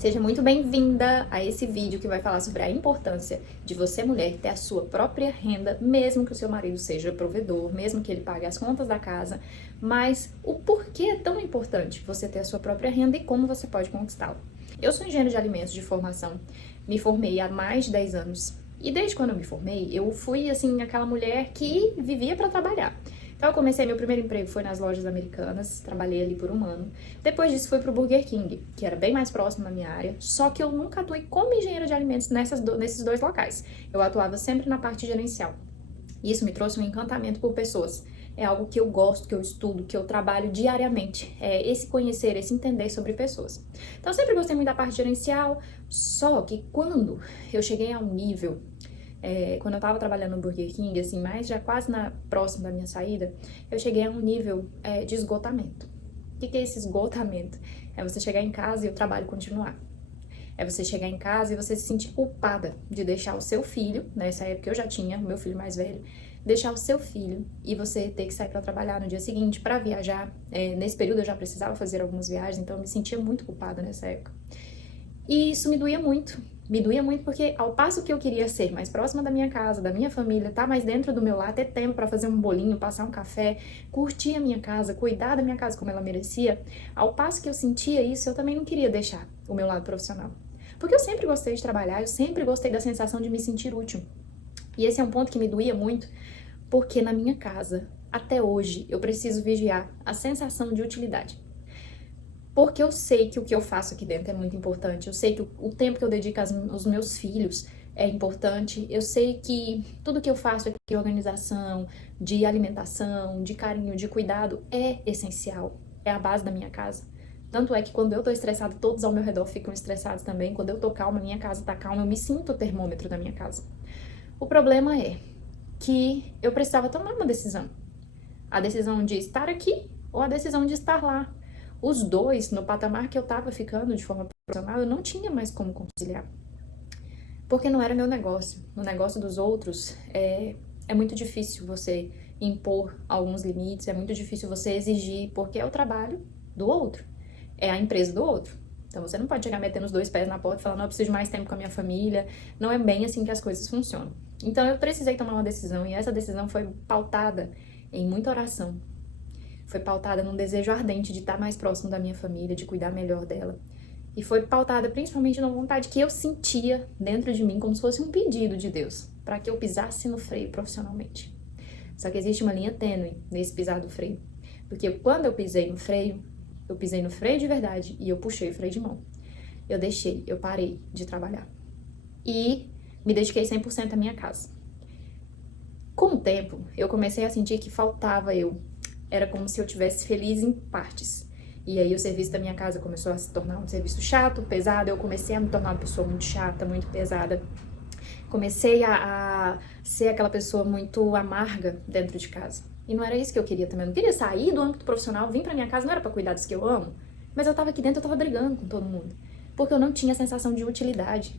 Seja muito bem-vinda a esse vídeo que vai falar sobre a importância de você, mulher, ter a sua própria renda, mesmo que o seu marido seja provedor, mesmo que ele pague as contas da casa, mas o porquê é tão importante você ter a sua própria renda e como você pode conquistá-la. Eu sou engenheira de alimentos de formação, me formei há mais de 10 anos e desde quando eu me formei, eu fui, assim, aquela mulher que vivia para trabalhar. Então eu comecei, meu primeiro emprego foi nas lojas americanas, trabalhei ali por um ano. Depois disso fui pro Burger King, que era bem mais próximo da minha área, só que eu nunca atuei como engenheira de alimentos nesses dois locais. Eu atuava sempre na parte gerencial. Isso me trouxe um encantamento por pessoas. É algo que eu gosto, que eu estudo, que eu trabalho diariamente. É esse conhecer, esse entender sobre pessoas. Então eu sempre gostei muito da parte gerencial, só que quando eu cheguei a um nível quando eu tava trabalhando no Burger King, assim, mais já quase próximo da minha saída, eu cheguei a um nível de esgotamento. O que é esse esgotamento? É você chegar em casa e o trabalho continuar. É você chegar em casa e você se sentir culpada de deixar o seu filho, nessa época eu já tinha, o meu filho mais velho, deixar o seu filho e você ter que sair para trabalhar no dia seguinte, para viajar. Nesse período eu já precisava fazer algumas viagens, então eu me sentia muito culpada nessa época. E isso me doía muito. Me doía muito porque, ao passo que eu queria ser mais próxima da minha casa, da minha família, estar mais dentro do meu lar, ter tempo para fazer um bolinho, passar um café, curtir a minha casa, cuidar da minha casa como ela merecia, ao passo que eu sentia isso, eu também não queria deixar o meu lado profissional. Porque eu sempre gostei de trabalhar, eu sempre gostei da sensação de me sentir útil. E esse é um ponto que me doía muito, porque na minha casa, até hoje, eu preciso vigiar a sensação de utilidade. Porque eu sei que o que eu faço aqui dentro é muito importante, eu sei que o tempo que eu dedico aos meus filhos é importante, eu sei que tudo que eu faço aqui de organização, de alimentação, de carinho, de cuidado é essencial, é a base da minha casa. Tanto é que quando eu tô estressada, todos ao meu redor ficam estressados também. Quando eu tô calma, minha casa tá calma, eu me sinto o termômetro da minha casa. O problema é que eu precisava tomar uma decisão. A decisão de estar aqui ou a decisão de estar lá. Os dois, no patamar que eu tava ficando de forma profissional, eu não tinha mais como conciliar. Porque não era meu negócio. No negócio dos outros, é muito difícil você impor alguns limites, é muito difícil você exigir, porque é o trabalho do outro, é a empresa do outro. Então você não pode chegar metendo os dois pés na porta e falar, não, eu preciso de mais tempo com a minha família. Não é bem assim que as coisas funcionam. Então eu precisei tomar uma decisão e essa decisão foi pautada em muita oração. Foi pautada num desejo ardente de estar mais próximo da minha família, de cuidar melhor dela. E foi pautada principalmente numa vontade que eu sentia dentro de mim como se fosse um pedido de Deus, para que eu pisasse no freio profissionalmente. Só que existe uma linha tênue nesse pisar do freio. Porque quando eu pisei no freio de verdade e eu puxei o freio de mão. Eu parei de trabalhar. E me dediquei 100% à minha casa. Com o tempo, eu comecei a sentir que faltava eu. Era como se eu tivesse feliz em partes. E aí o serviço da minha casa começou a se tornar um serviço chato, pesado. Eu comecei a me tornar uma pessoa muito chata, muito pesada. Comecei a ser aquela pessoa muito amarga dentro de casa. E não era isso que eu queria também. Eu não queria sair do âmbito profissional, vir pra minha casa, não era pra cuidar dos que eu amo. Mas eu tava aqui dentro, eu tava brigando com todo mundo. Porque eu não tinha a sensação de utilidade.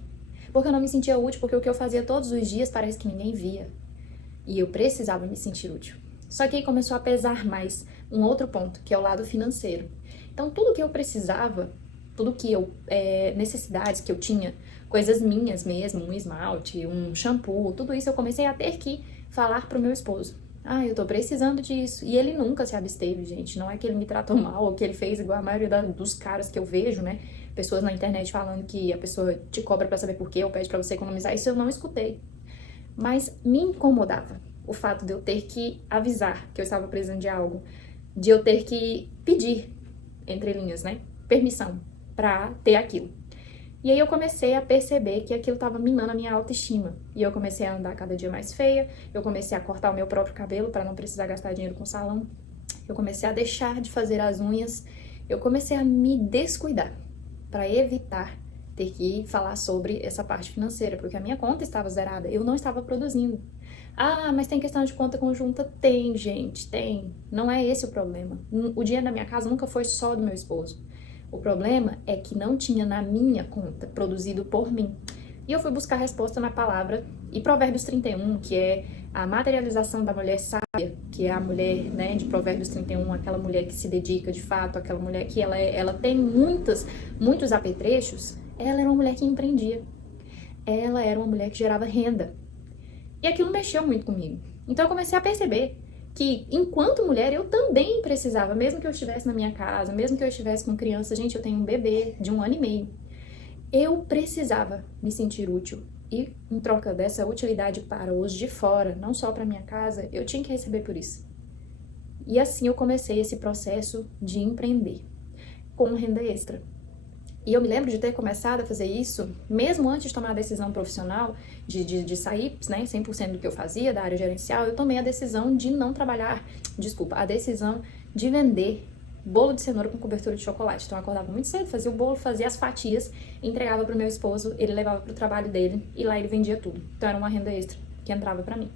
Porque eu não me sentia útil, porque o que eu fazia todos os dias parece que ninguém via. E eu precisava me sentir útil. Só que aí começou a pesar mais um outro ponto, que é o lado financeiro. Então, tudo que eu precisava, necessidades que eu tinha, coisas minhas mesmo, um esmalte, um shampoo, tudo isso eu comecei a ter que falar pro meu esposo. Ah, eu tô precisando disso. E ele nunca se absteve, gente. Não é que ele me tratou mal ou que ele fez igual a maioria dos caras que eu vejo, né? Pessoas na internet falando que a pessoa te cobra pra saber por quê ou pede pra você economizar. Isso eu não escutei. Mas me incomodava o fato de eu ter que avisar que eu estava precisando de algo, de eu ter que pedir, entre linhas, né, permissão pra ter aquilo. E aí eu comecei a perceber que aquilo estava minando a minha autoestima. E eu comecei a andar cada dia mais feia, eu comecei a cortar o meu próprio cabelo para não precisar gastar dinheiro com salão, eu comecei a deixar de fazer as unhas, eu comecei a me descuidar para evitar ter que falar sobre essa parte financeira, porque a minha conta estava zerada, eu não estava produzindo. Ah, mas tem questão de conta conjunta? Tem, gente, tem. Não é esse o problema. O dinheiro da minha casa nunca foi só do meu esposo. O problema é que não tinha na minha conta, produzido por mim. E eu fui buscar resposta na palavra e Provérbios 31, que é a materialização da mulher sábia, que é a mulher, né, de Provérbios 31, aquela mulher que se dedica de fato, aquela mulher que ela tem muitos apetrechos, ela era uma mulher que empreendia. Ela era uma mulher que gerava renda. E aquilo mexeu muito comigo. Então eu comecei a perceber que, enquanto mulher, eu também precisava, mesmo que eu estivesse na minha casa, mesmo que eu estivesse com criança, gente, eu tenho um bebê de 1 ano e meio, eu precisava me sentir útil. E em troca dessa utilidade para os de fora, não só para minha casa, eu tinha que receber por isso. E assim eu comecei esse processo de empreender com renda extra. E eu me lembro de ter começado a fazer isso, mesmo antes de tomar a decisão profissional, de sair, né, 100% do que eu fazia, da área gerencial, eu tomei a decisão de não trabalhar, a decisão de vender bolo de cenoura com cobertura de chocolate. Então eu acordava muito cedo, fazia o bolo, fazia as fatias, entregava pro meu esposo, ele levava pro trabalho dele e lá ele vendia tudo. Então era uma renda extra que entrava pra mim.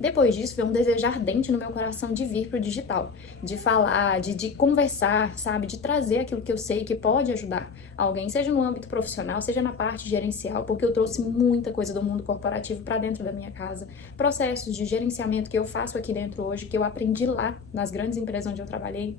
Depois disso, veio um desejo ardente no meu coração de vir pro digital, de falar, de conversar, sabe? De trazer aquilo que eu sei que pode ajudar alguém, seja no âmbito profissional, seja na parte gerencial, porque eu trouxe muita coisa do mundo corporativo para dentro da minha casa. Processos de gerenciamento que eu faço aqui dentro hoje, que eu aprendi lá nas grandes empresas onde eu trabalhei.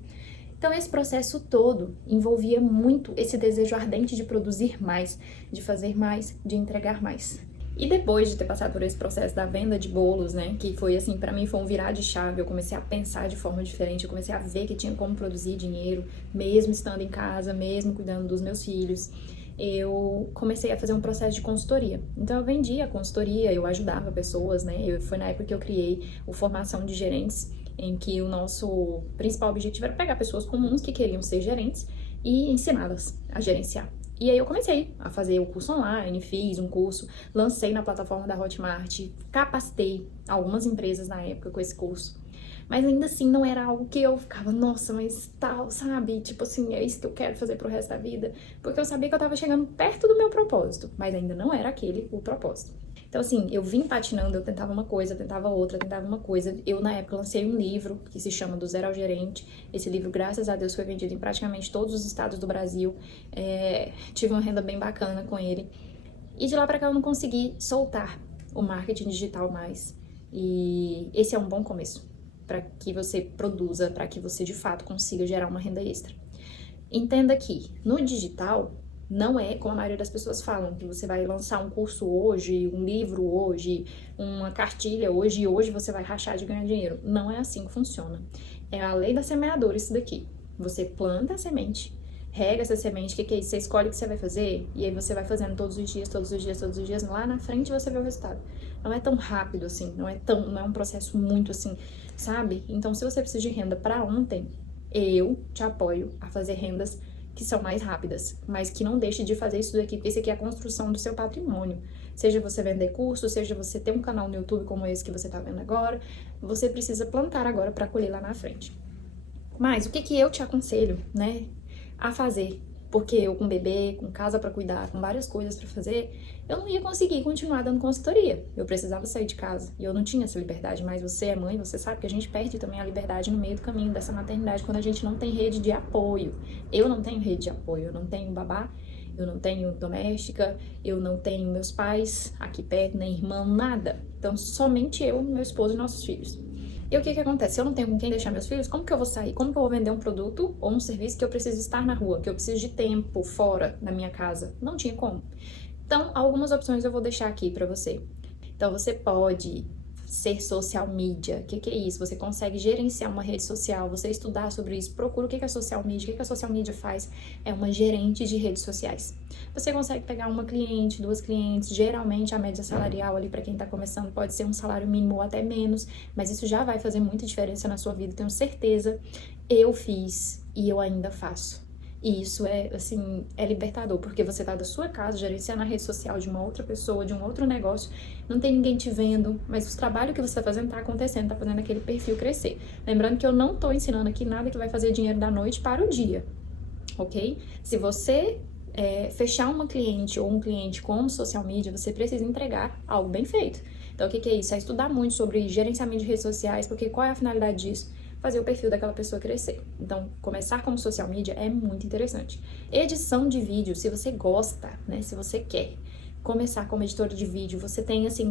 Então, esse processo todo envolvia muito esse desejo ardente de produzir mais, de fazer mais, de entregar mais. E depois de ter passado por esse processo da venda de bolos, né, que foi assim, pra mim foi um virar de chave, eu comecei a pensar de forma diferente, eu comecei a ver que tinha como produzir dinheiro, mesmo estando em casa, mesmo cuidando dos meus filhos, eu comecei a fazer um processo de consultoria. Então eu vendia consultoria, eu ajudava pessoas, né, foi na época que eu criei o Formação de Gerentes, em que o nosso principal objetivo era pegar pessoas comuns que queriam ser gerentes e ensiná-las a gerenciar. E aí eu comecei a fazer o curso online, fiz um curso, lancei na plataforma da Hotmart, capacitei algumas empresas na época com esse curso. Mas ainda assim não era algo que eu ficava, nossa, mas tal, sabe? Tipo assim, é isso que eu quero fazer pro resto da vida. Porque eu sabia que eu tava chegando perto do meu propósito, mas ainda não era aquele o propósito. Então, assim, eu vim patinando, eu tentava uma coisa, tentava outra, tentava uma coisa. Eu, na época, lancei um livro que se chama Do Zero ao Gerente. Esse livro, graças a Deus, foi vendido em praticamente todos os estados do Brasil. Tive uma renda bem bacana com ele. E de lá pra cá eu não consegui soltar o marketing digital mais. E esse é um bom começo para que você produza, para que você, de fato, consiga gerar uma renda extra. Entenda que no digital não é como a maioria das pessoas falam, que você vai lançar um curso hoje, um livro hoje, uma cartilha hoje e hoje você vai rachar de ganhar dinheiro. Não é assim que funciona. É a lei da semeadora isso daqui. Você planta a semente, rega essa semente, o que é isso? Você escolhe o que você vai fazer e aí você vai fazendo todos os dias, todos os dias, todos os dias. Lá na frente você vê o resultado. Não é tão rápido assim, não é um processo muito assim, sabe? Então se você precisa de renda para ontem, eu te apoio a fazer rendas que são mais rápidas, mas que não deixe de fazer isso daqui, porque isso aqui é a construção do seu patrimônio. Seja você vender curso, seja você ter um canal no YouTube como esse que você tá vendo agora, você precisa plantar agora para colher lá na frente. Mas o que que eu te aconselho, né, a fazer? Porque eu com bebê, com casa para cuidar, com várias coisas para fazer, eu não ia conseguir continuar dando consultoria. Eu precisava sair de casa e eu não tinha essa liberdade. Mas você é mãe, você sabe que a gente perde também a liberdade no meio do caminho dessa maternidade quando a gente não tem rede de apoio. Eu não tenho rede de apoio, eu não tenho babá, eu não tenho doméstica, eu não tenho meus pais aqui perto, nem irmão, nada. Então somente eu, meu esposo e nossos filhos. E o que que acontece? Se eu não tenho com quem deixar meus filhos, como que eu vou sair? Como que eu vou vender um produto ou um serviço que eu preciso estar na rua, que eu preciso de tempo fora da minha casa? Não tinha como. Então, algumas opções eu vou deixar aqui pra você. Então, você pode ser social media. O que é isso? Você consegue gerenciar uma rede social, você estudar sobre isso, procura o que é social media. O que a social media faz? É uma gerente de redes sociais. Você consegue pegar uma cliente, duas clientes, geralmente a média salarial ali para quem tá começando pode ser um salário mínimo ou até menos, mas isso já vai fazer muita diferença na sua vida, tenho certeza. Eu fiz e eu ainda faço. E isso é, assim, é libertador, porque você tá da sua casa, gerenciando a rede social de uma outra pessoa, de um outro negócio, não tem ninguém te vendo, mas o trabalho que você tá fazendo tá acontecendo, tá fazendo aquele perfil crescer. Lembrando que eu não tô ensinando aqui nada que vai fazer dinheiro da noite para o dia, ok? Se você fechar uma cliente ou um cliente com social media, você precisa entregar algo bem feito. Então, o que é isso? É estudar muito sobre gerenciamento de redes sociais, porque qual é a finalidade disso? Fazer o perfil daquela pessoa crescer. Então, começar como social media é muito interessante. Edição de vídeo, se você gosta, né, se você quer começar como editora de vídeo, você tem, assim,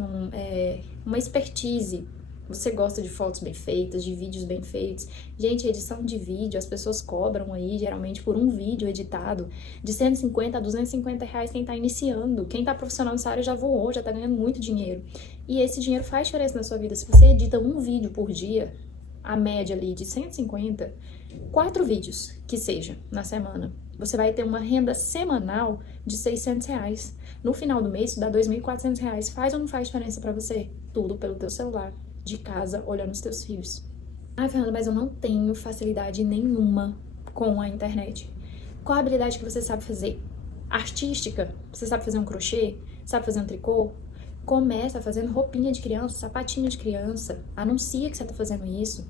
uma expertise Você gosta de fotos bem feitas, de vídeos bem feitos. Gente, edição de vídeo, as pessoas cobram aí, geralmente, por um vídeo editado, de 150 a 250 reais quem tá iniciando. Quem tá profissional nessa área já voou, já tá ganhando muito dinheiro. E esse dinheiro faz diferença na sua vida. Se você edita um vídeo por dia, a média ali de 150, 4 vídeos que seja na semana, você vai ter uma renda semanal de 600 reais. No final do mês, isso dá 2.400 reais. Faz ou não faz diferença pra você? Tudo pelo teu celular, de casa, olhando os teus filhos. Ah, Fernanda, mas eu não tenho facilidade nenhuma com a internet. Qual a habilidade que você sabe fazer? Artística? Você sabe fazer um crochê? Sabe fazer um tricô? Começa fazendo roupinha de criança, sapatinho de criança. Anuncia que você tá fazendo isso.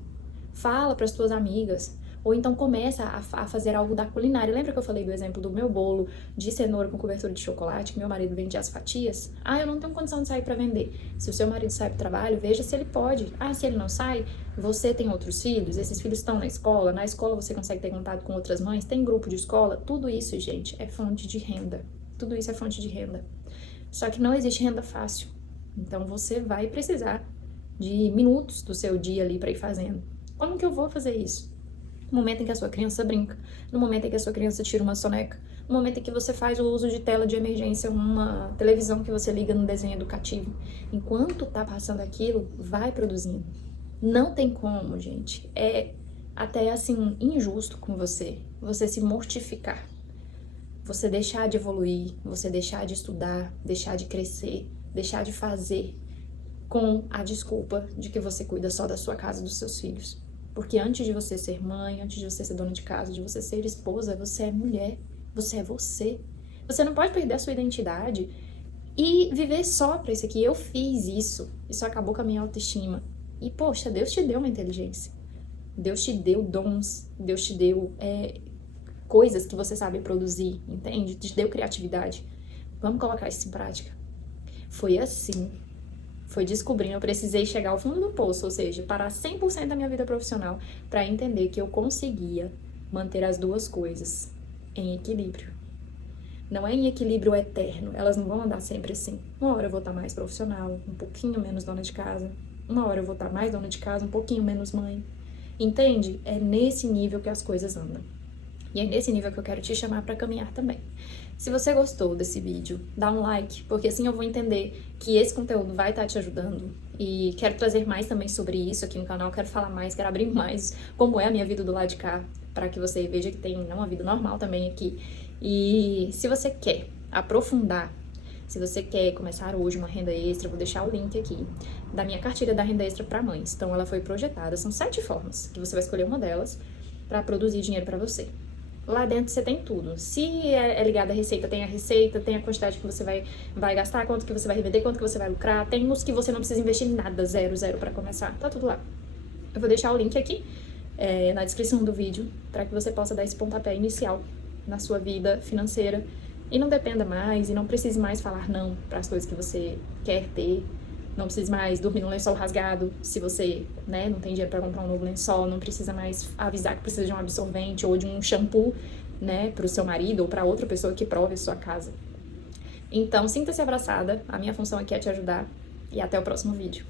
Fala para as tuas amigas. Ou então começa a fazer algo da culinária. Lembra que eu falei do exemplo do meu bolo de cenoura com cobertura de chocolate, que meu marido vende as fatias? Ah, eu não tenho condição de sair para vender. Se o seu marido sai para o trabalho, veja se ele pode. Ah, se ele não sai, você tem outros filhos, esses filhos estão na escola você consegue ter contato com outras mães, tem grupo de escola. Tudo isso, gente, é fonte de renda. Tudo isso é fonte de renda. Só que não existe renda fácil. Então você vai precisar de minutos do seu dia ali para ir fazendo. Como que eu vou fazer isso? No momento em que a sua criança brinca, no momento em que a sua criança tira uma soneca, no momento em que você faz o uso de tela de emergência, uma televisão que você liga no desenho educativo. Enquanto tá passando aquilo, vai produzindo. Não tem como, gente. É até assim injusto com você se mortificar. Você deixar de evoluir, você deixar de estudar, deixar de crescer, deixar de fazer com a desculpa de que você cuida só da sua casa e dos seus filhos. Porque antes de você ser mãe, antes de você ser dona de casa, de você ser esposa, você é mulher, você é você. Você não pode perder a sua identidade e viver só pra isso aqui. Eu fiz isso acabou com a minha autoestima. E poxa, Deus te deu uma inteligência, Deus te deu dons, Deus te deu coisas que você sabe produzir, entende? Te deu criatividade. Vamos colocar isso em prática. Foi assim. Foi descobrindo, eu precisei chegar ao fundo do poço, ou seja, parar 100% da minha vida profissional para entender que eu conseguia manter as duas coisas em equilíbrio. Não é em equilíbrio eterno, elas não vão andar sempre assim. Uma hora eu vou estar mais profissional, um pouquinho menos dona de casa. Uma hora eu vou estar mais dona de casa, um pouquinho menos mãe. Entende? É nesse nível que as coisas andam. E é nesse nível que eu quero te chamar para caminhar também. Se você gostou desse vídeo, dá um like, porque assim eu vou entender que esse conteúdo vai estar te ajudando. E quero trazer mais também sobre isso aqui no canal, quero falar mais, quero abrir mais como é a minha vida do lado de cá, para que você veja que tem uma vida normal também aqui. E se você quer aprofundar, se você quer começar hoje uma renda extra, eu vou deixar o link aqui da minha cartilha da renda extra para mães. Então ela foi projetada, são 7 formas, que você vai escolher uma delas para produzir dinheiro para você. Lá dentro você tem tudo. Se é ligado à receita, tem a quantidade que você vai gastar, quanto que você vai revender, quanto que você vai lucrar. Tem os que você não precisa investir nada, zero para começar. Tá tudo lá. Eu vou deixar o link aqui na descrição do vídeo para que você possa dar esse pontapé inicial na sua vida financeira e não dependa mais e não precise mais falar não para as coisas que você quer ter. Não precisa mais dormir num lençol rasgado, se você, não tem dinheiro para comprar um novo lençol, não precisa mais avisar que precisa de um absorvente ou de um shampoo, para o seu marido ou para outra pessoa que prove a sua casa. Então, sinta-se abraçada, a minha função aqui é te ajudar e até o próximo vídeo.